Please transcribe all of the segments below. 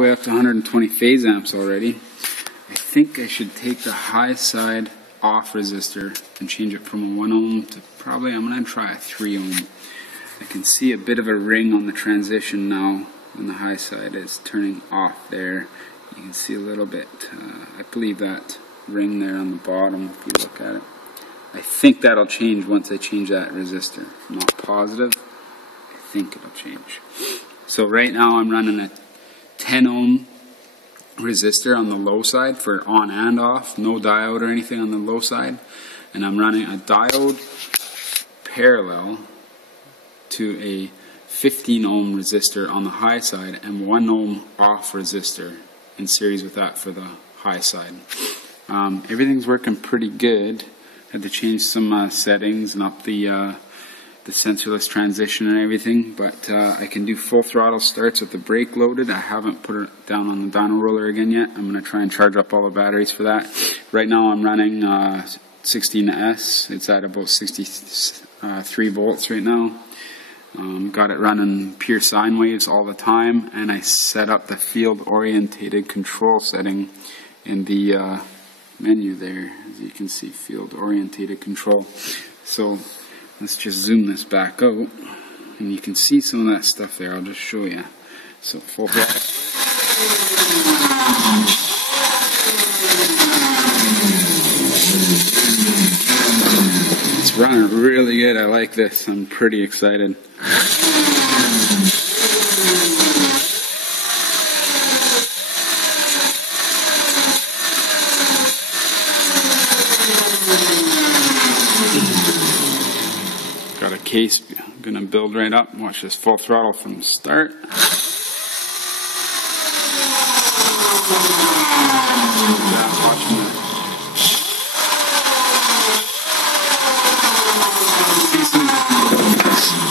way up to 120 phase amps already. I think I should take the high side off resistor and change it from a 1 ohm to probably, I'm going to try a 3 ohm. I can see a bit of a ring on the transition now when the high side is turning off there. You can see a little bit, I believe that ring there on the bottom if you look at it. I think that'll change once I change that resistor. I'm not positive. I think it'll change. So right now I'm running a 10 ohm resistor on the low side for on and off, no diode or anything on the low side, and I'm running a diode parallel to a 15 ohm resistor on the high side and 1 ohm off resistor in series with that for the high side. Everything's working pretty good. Had to change some settings and up the sensorless transition and everything, but I can do full throttle starts with the brake loaded. I haven't put it down on the dyno roller again yet. I'm going to try and charge up all the batteries for that. Right now I'm running 16S. It's at about 63 volts right now. Got it running pure sine waves all the time, and I set up the field orientated control setting in the menu there. As you can see, field orientated control. So let's just zoom this back out, and you can see some of that stuff there. I'll just show you. So full throttle. It's running really good. I like this. I'm pretty excited. Got a case I'm going to build right up. Watch this full throttle from the start.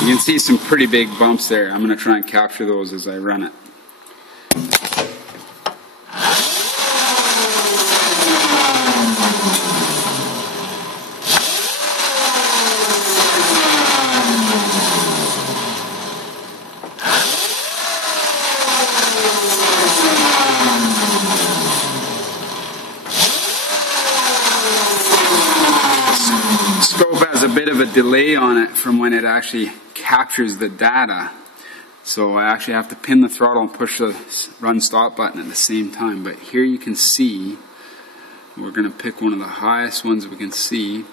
You can see some pretty big bumps there. I'm going to try and capture those as I run it. Scope has a bit of a delay on it from when it actually captures the data, so I actually have to pin the throttle and push the run stop button at the same time. But here you can see, we're going to pick one of the highest ones we can see,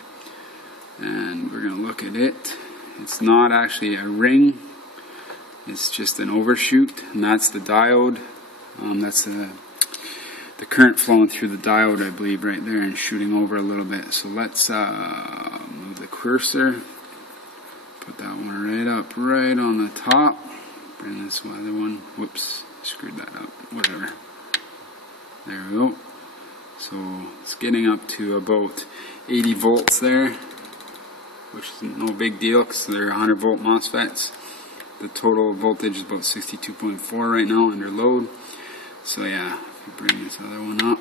and we're going to look at it. It's not actually a ring, it's just an overshoot, and that's the diode. That's the current flowing through the diode, I believe, right there, and shooting over a little bit. So let's move the cursor, put that one right up, right on the top. Bring this other one, whoops, screwed that up, whatever. There we go. So it's getting up to about 80 volts there, which is no big deal because they're 100 volt MOSFETs. The total voltage is about 62.4 right now under load. So yeah, if you bring this other one up,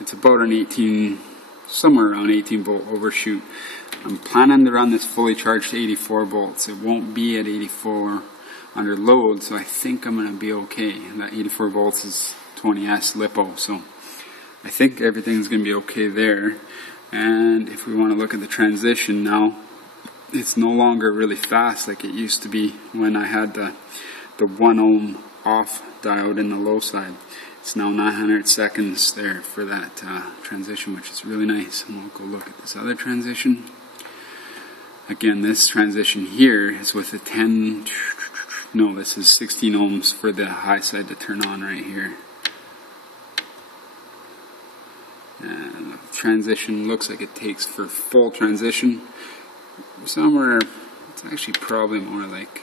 it's about an 18, somewhere around 18 volt overshoot. I'm planning to run this fully charged to 84 volts. It won't be at 84 under load, so I think I'm going to be okay. That 84 volts is 20S LiPo, so I think everything's going to be okay there. And if we want to look at the transition now, it's no longer really fast like it used to be when I had the 1 ohm off diode in the low side. It's now 900 seconds there for that transition, which is really nice. And we'll go look at this other transition. Again, this transition here is with a 10, no, this is 16 ohms for the high side to turn on right here. And the transition looks like it takes for full transition somewhere, it's actually probably more like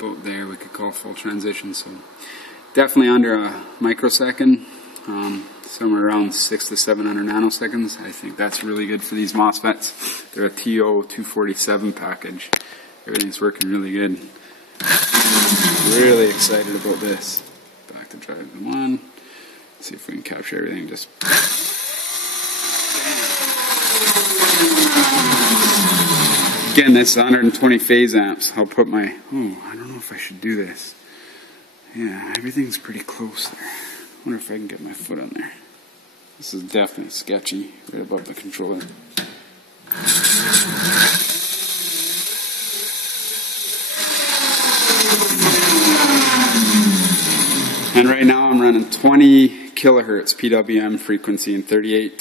about there we could call full transition, so definitely under a microsecond, somewhere around 600 to 700 nanoseconds. I think that's really good for these MOSFETs. They're a TO247 package. Everything's working really good. Really excited about this. Back to drive the one. See if we can capture everything. Just again, this is 120 phase amps. I'll put my, I don't know if I should do this. Yeah, everything's pretty close there. I wonder if I can get my foot on there. This is definitely sketchy, right above the controller. And right now I'm running 20 kilohertz PWM frequency and 38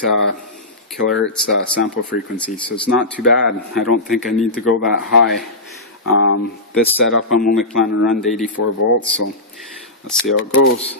kilohertz sample frequency, so it's not too bad. I don't think I need to go that high. This setup I'm only planning to run to 84 volts, so let's see how it goes.